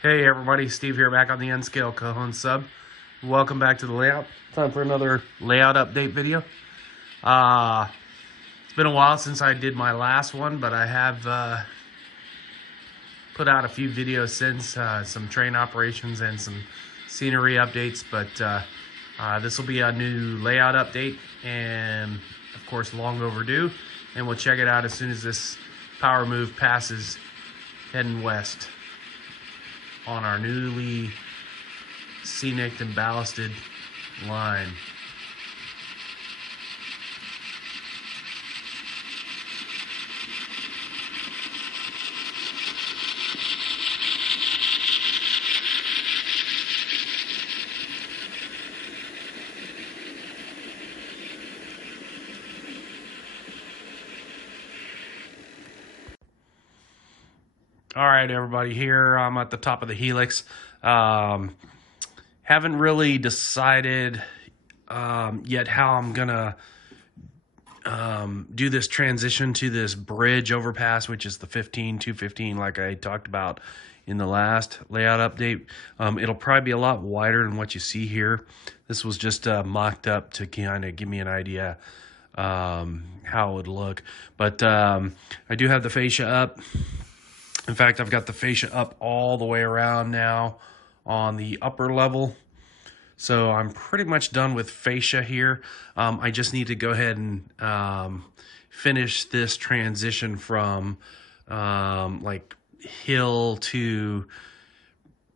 Hey everybody, Steve here back on the N-Scale Cajon Sub. Welcome back to the layout. Time for another layout update video. It's been a while since I did my last one, but I have put out a few videos since, some train operations and some scenery updates, but this will be a new layout update and of course long overdue, and we'll check it out as soon as this power move passes heading west on our newly scenic and ballasted line. All right, everybody, here I'm at the top of the Helix. Haven't really decided yet how I'm gonna do this transition to this bridge overpass, which is the 215, like I talked about in the last layout update. It'll probably be a lot wider than what you see here. This was just mocked up to kind of give me an idea how it would look. But I do have the fascia up. In fact, I've got the fascia up all the way around now on the upper level. So I'm pretty much done with fascia here. I just need to go ahead and finish this transition from like hill to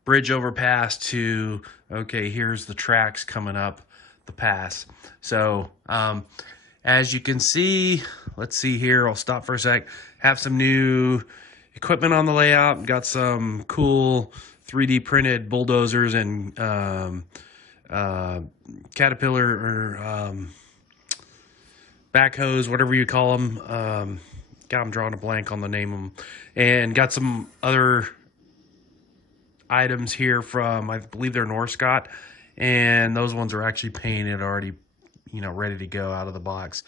bridge overpass to, okay, here's the tracks coming up the pass. So as you can see, let's see here, I'll stop for a sec, have some new equipment on the layout. Got some cool 3D printed bulldozers and caterpillar or backhoes, whatever you call them. God, I'm drawing a blank on the name of them. And got some other items here from, I believe they're Northcott, and those ones are actually painted already, you know, ready to go out of the box.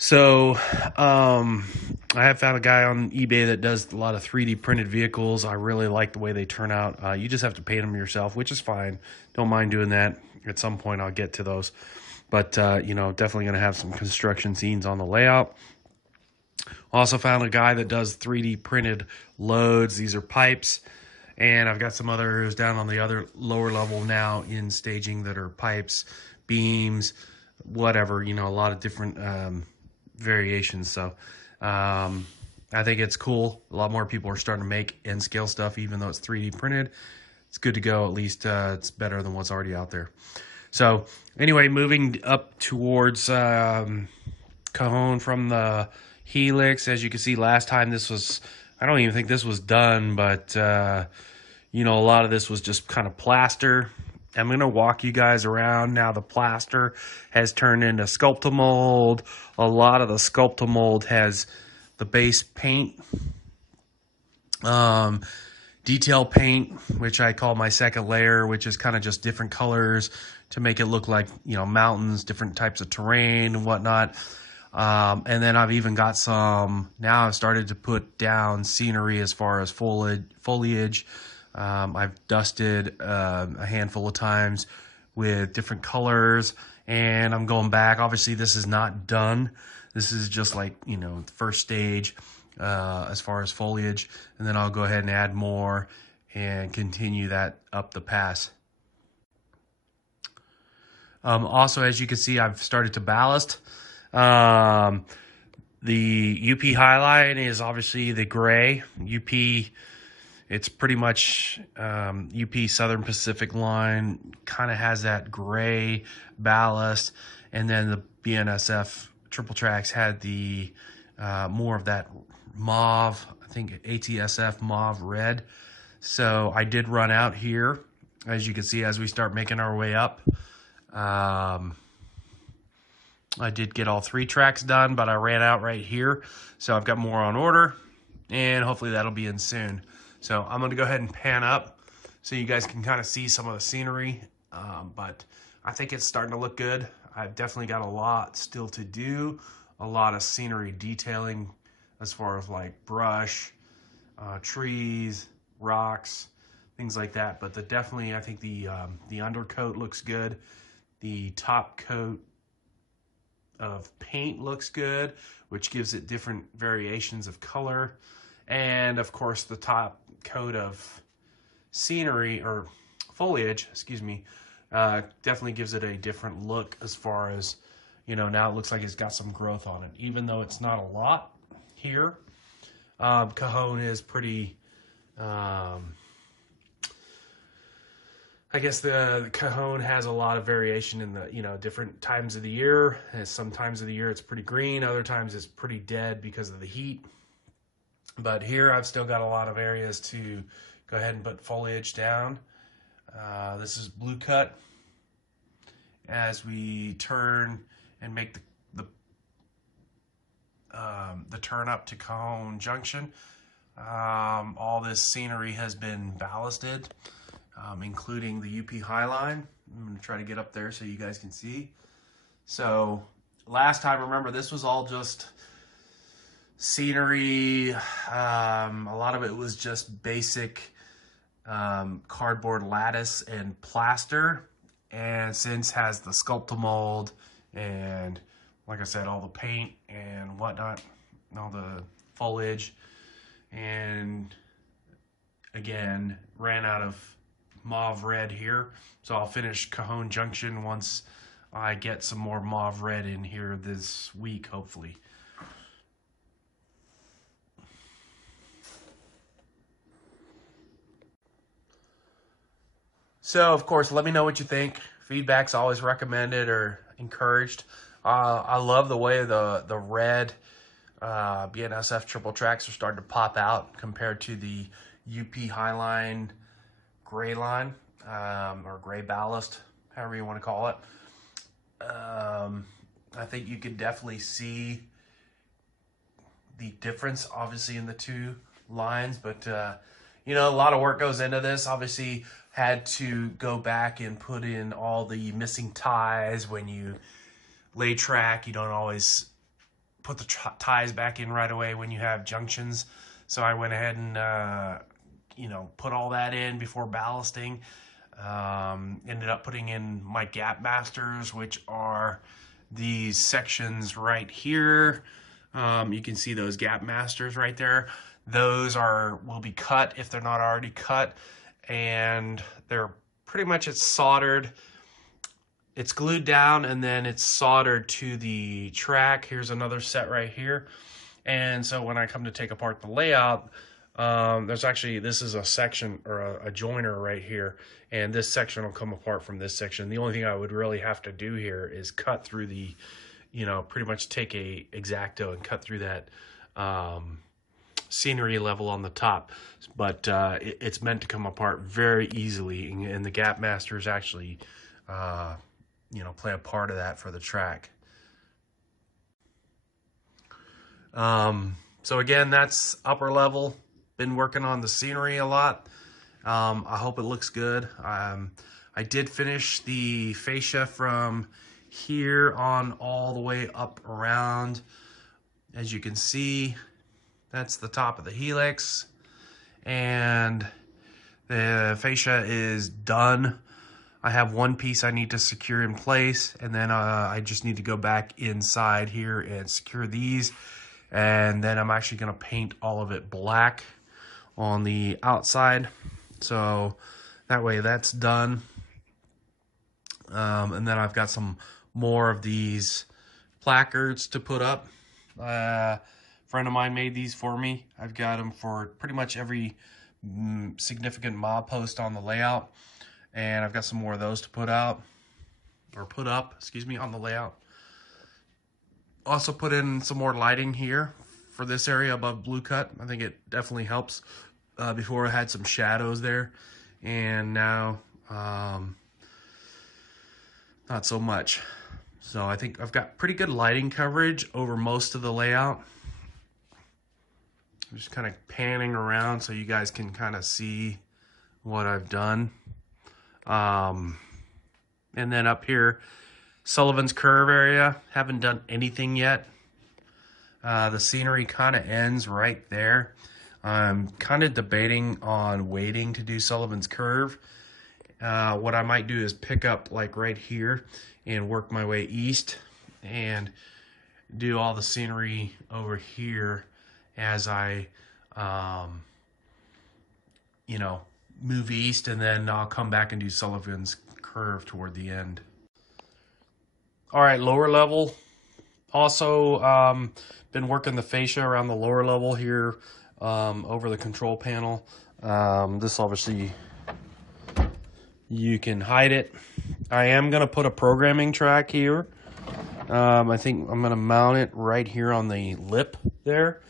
So I have found a guy on eBay that does a lot of 3D printed vehicles. I really like the way they turn out. You just have to paint them yourself, which is fine. Don't mind doing that. At some point I'll get to those. But, you know, definitely going to have some construction scenes on the layout. Also found a guy that does 3D printed loads. These are pipes. And I've got some others down on the other lower level now in staging that are pipes, beams, whatever, you know, a lot of different variations. So I think it's cool. A lot more people are starting to make N-scale stuff, even though it's 3D printed. It's good to go. At least it's better than what's already out there. So anyway, moving up towards Cajon from the Helix. As you can see, last time this was, I don't even think this was done, but you know, a lot of this was just kind of plaster. I'm going to walk you guys around now. The plaster has turned into Sculptamold. A lot of the Sculptamold has the base paint, detail paint, which I call my second layer, which is kind of just different colors to make it look like, you know, mountains, different types of terrain and whatnot. And then I've even got some, now I've started to put down scenery as far as foliage. I've dusted a handful of times with different colors, and I'm going back. Obviously, this is not done. This is just like, you know, the first stage as far as foliage, and then I'll go ahead and add more and continue that up the pass. Also, as you can see, I've started to ballast. The UP highline is obviously the gray. UP, it's pretty much UP Southern Pacific line, kind of has that gray ballast. And then the BNSF triple tracks had the more of that mauve, I think ATSF mauve red. So I did run out here, as you can see, as we start making our way up. I did get all 3 tracks done, but I ran out right here. So I've got more on order, and hopefully that'll be in soon. So I'm going to go ahead and pan up so you guys can kind of see some of the scenery. But I think it's starting to look good. I've definitely got a lot still to do, a lot of scenery detailing as far as like brush, trees, rocks, things like that. But definitely, I think the undercoat looks good. The top coat of paint looks good, which gives it different variations of color. And of course, the top coat of scenery or foliage, excuse me, definitely gives it a different look as far as, you know, now it looks like it's got some growth on it, even though it's not a lot here. Cajon is pretty, I guess the Cajon has a lot of variation in the, you know, different times of the year. And some times of the year it's pretty green, other times it's pretty dead because of the heat. But here I've still got a lot of areas to go ahead and put foliage down. This is blue cut. As we turn and make the turn up to Cajon Junction, all this scenery has been ballasted, including the UP High Line. I'm going to try to get up there so you guys can see. So last time, remember, this was all just scenery. A lot of it was just basic cardboard lattice and plaster, and since has the Sculptamold and, like I said, all the paint and whatnot, and all the foliage, and again ran out of mauve red here, so I'll finish Cajon Junction once I get some more mauve red in here this week, hopefully. So, of course, let me know what you think. Feedback's always recommended or encouraged. I love the way the red BNSF triple tracks are starting to pop out compared to the UP Highline gray line, or gray ballast, however you want to call it. I think you can definitely see the difference, obviously, in the two lines, but you know, a lot of work goes into this. Obviously, had to go back and put in all the missing ties. When you lay track, you don't always put the ties back in right away when you have junctions. So I went ahead and, you know, put all that in before ballasting. Ended up putting in my gap masters, which are these sections right here. You can see those gap masters right there. Those will be cut if they're not already cut, and they're pretty much, it's soldered. It's glued down and then it's soldered to the track. Here's another set right here. And so when I come to take apart the layout, there's actually, this is a section or a joiner right here, and this section will come apart from this section. The only thing I would really have to do here is cut through the, you know, pretty much take a X-Acto and cut through that scenery level on the top. But it's meant to come apart very easily, and the gap masters actually you know, play a part of that for the track. So again, that's upper level. Been working on the scenery a lot. I hope it looks good. I did finish the fascia from here on all the way up around. As you can see, that's the top of the Helix, and the fascia is done. I have one piece I need to secure in place, and then I just need to go back inside here and secure these, and then I'm actually going to paint all of it black on the outside, so that way that's done. And then I've got some more of these placards to put up. Friend of mine made these for me. I've got them for pretty much every significant mob post on the layout, and I've got some more of those to put out, or put up, excuse me, on the layout. Also put in some more lighting here for this area above blue cut. I think it definitely helps. Before I had some shadows there, and now not so much. So I think I've got pretty good lighting coverage over most of the layout. I'm just kind of panning around so you guys can kind of see what I've done. And then up here, Sullivan's Curve area, haven't done anything yet. The scenery kind of ends right there. I'm kind of debating on waiting to do Sullivan's Curve. What I might do is pick up like right here and work my way east and do all the scenery over here as I, you know, move east, and then I'll come back and do Sullivan's Curve toward the end. All right, lower level. Also, been working the fascia around the lower level here over the control panel. This obviously, you can hide it. I am going to put a programming track here. I think I'm going to mount it right here on the lip there.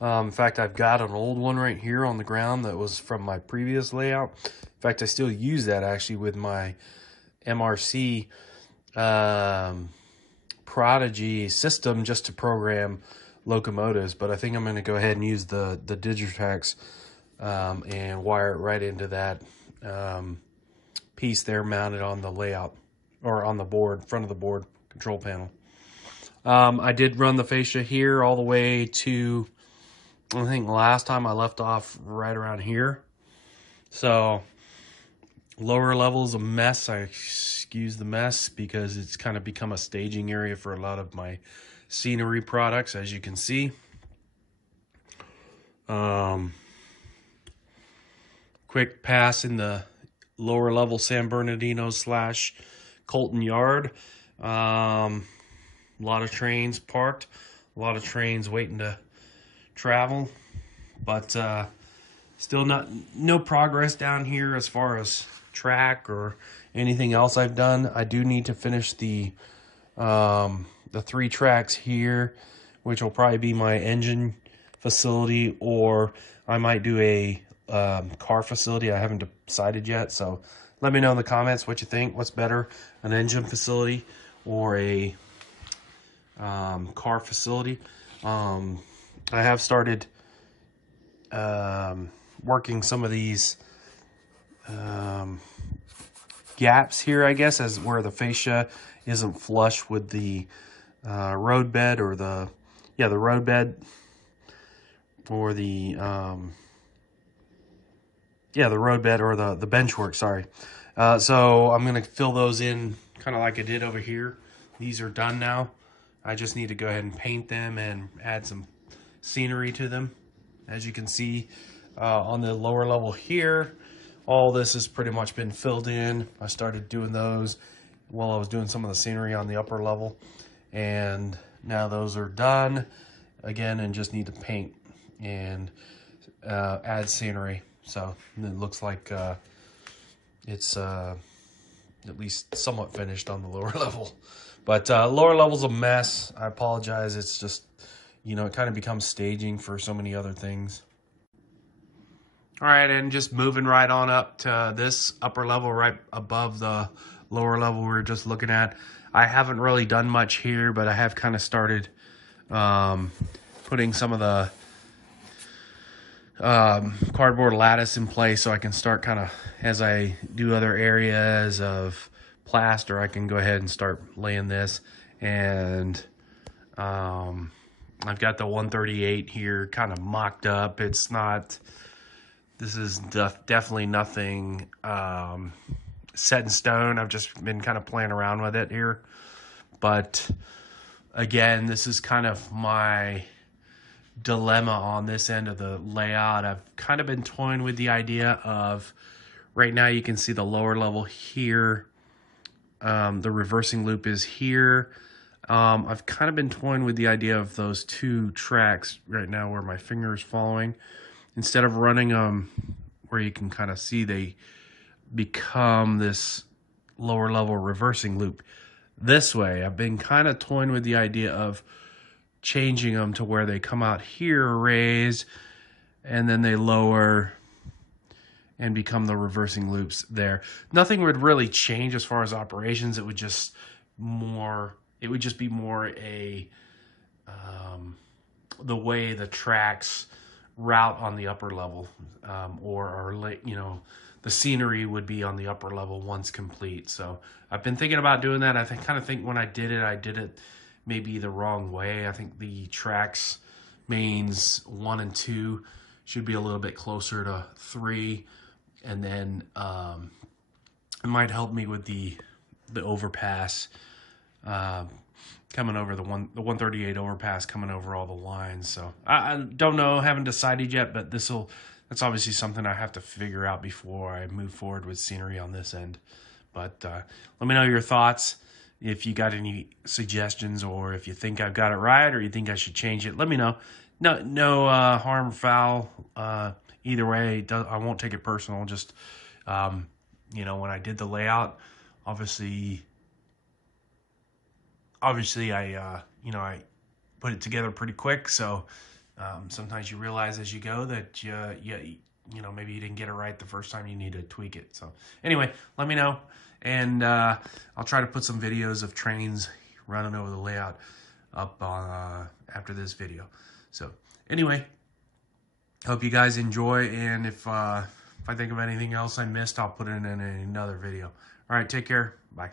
In fact, I've got an old one right here on the ground that was from my previous layout. In fact, I still use that actually with my MRC Prodigy system just to program locomotives. But I think I'm going to go ahead and use the Digitrax and wire it right into that piece there mounted on the layout, or on the board, front of the board control panel. I did run the fascia here all the way to, I think last time I left off right around here. So lower level is a mess. I excuse the mess because it's kind of become a staging area for a lot of my scenery products, as you can see. Quick pass in the lower level San Bernardino / Colton Yard. A lot of trains parked, a lot of trains waiting to travel, but still no progress down here as far as track or anything else I've done. I do need to finish the 3 tracks here, which will probably be my engine facility, or I might do a car facility. I haven't decided yet, so let me know in the comments what you think. What's better, an engine facility or a car facility? I have started working some of these gaps here, I guess, as where the fascia isn't flush with the road bed, or the road bed, or the road bed, or the bench work, sorry. So I'm going to fill those in kind of like I did over here. These are done now. I just need to go ahead and paint them and add some scenery to them. As you can see on the lower level here, all this has pretty much been filled in. I started doing those while I was doing some of the scenery on the upper level, and now those are done again, and just need to paint and add scenery. So it looks like it's at least somewhat finished on the lower level. But lower level's a mess. I apologize. It's just, you know, it kind of becomes staging for so many other things. All right, and just moving right on up to this upper level right above the lower level we were just looking at. I haven't really done much here, but I have kind of started putting some of the cardboard lattice in place, so I can start kind of, as I do other areas of plaster, I can go ahead and start laying this. And I've got the 138 here kind of mocked up. It's not, this is definitely nothing set in stone. I've just been kind of playing around with it here. But again, this is kind of my dilemma on this end of the layout. I've kind of been toying with the idea of, right now you can see the lower level here. The reversing loop is here. I've kind of been toying with the idea of those 2 tracks right now where my finger is following. Instead of running them where you can kind of see they become this lower level reversing loop this way, I've been kind of toying with the idea of changing them to where they come out here raised, and then they lower and become the reversing loops there. Nothing would really change as far as operations. It would just be more a the way the tracks route on the upper level, or you know, the scenery would be on the upper level once complete. So I've been thinking about doing that. I kind of think when I did it maybe the wrong way. I think the tracks mains 1 and 2 should be a little bit closer to 3. And then it might help me with the overpass coming over the 138 overpass, coming over all the lines. So I don't know, haven't decided yet, but that's obviously something I have to figure out before I move forward with scenery on this end. But let me know your thoughts. If you got any suggestions, or if you think I've got it right, or you think I should change it, let me know. No harm or foul. Either way, I won't take it personal. Just, you know, when I did the layout, obviously I, you know, I put it together pretty quick. So sometimes you realize as you go that you know, maybe you didn't get it right the first time. You need to tweak it. So anyway, let me know. And I'll try to put some videos of trains running over the layout up after this video. So anyway, hope you guys enjoy. And if I think of anything else I missed, I'll put it in another video. All right, take care. Bye.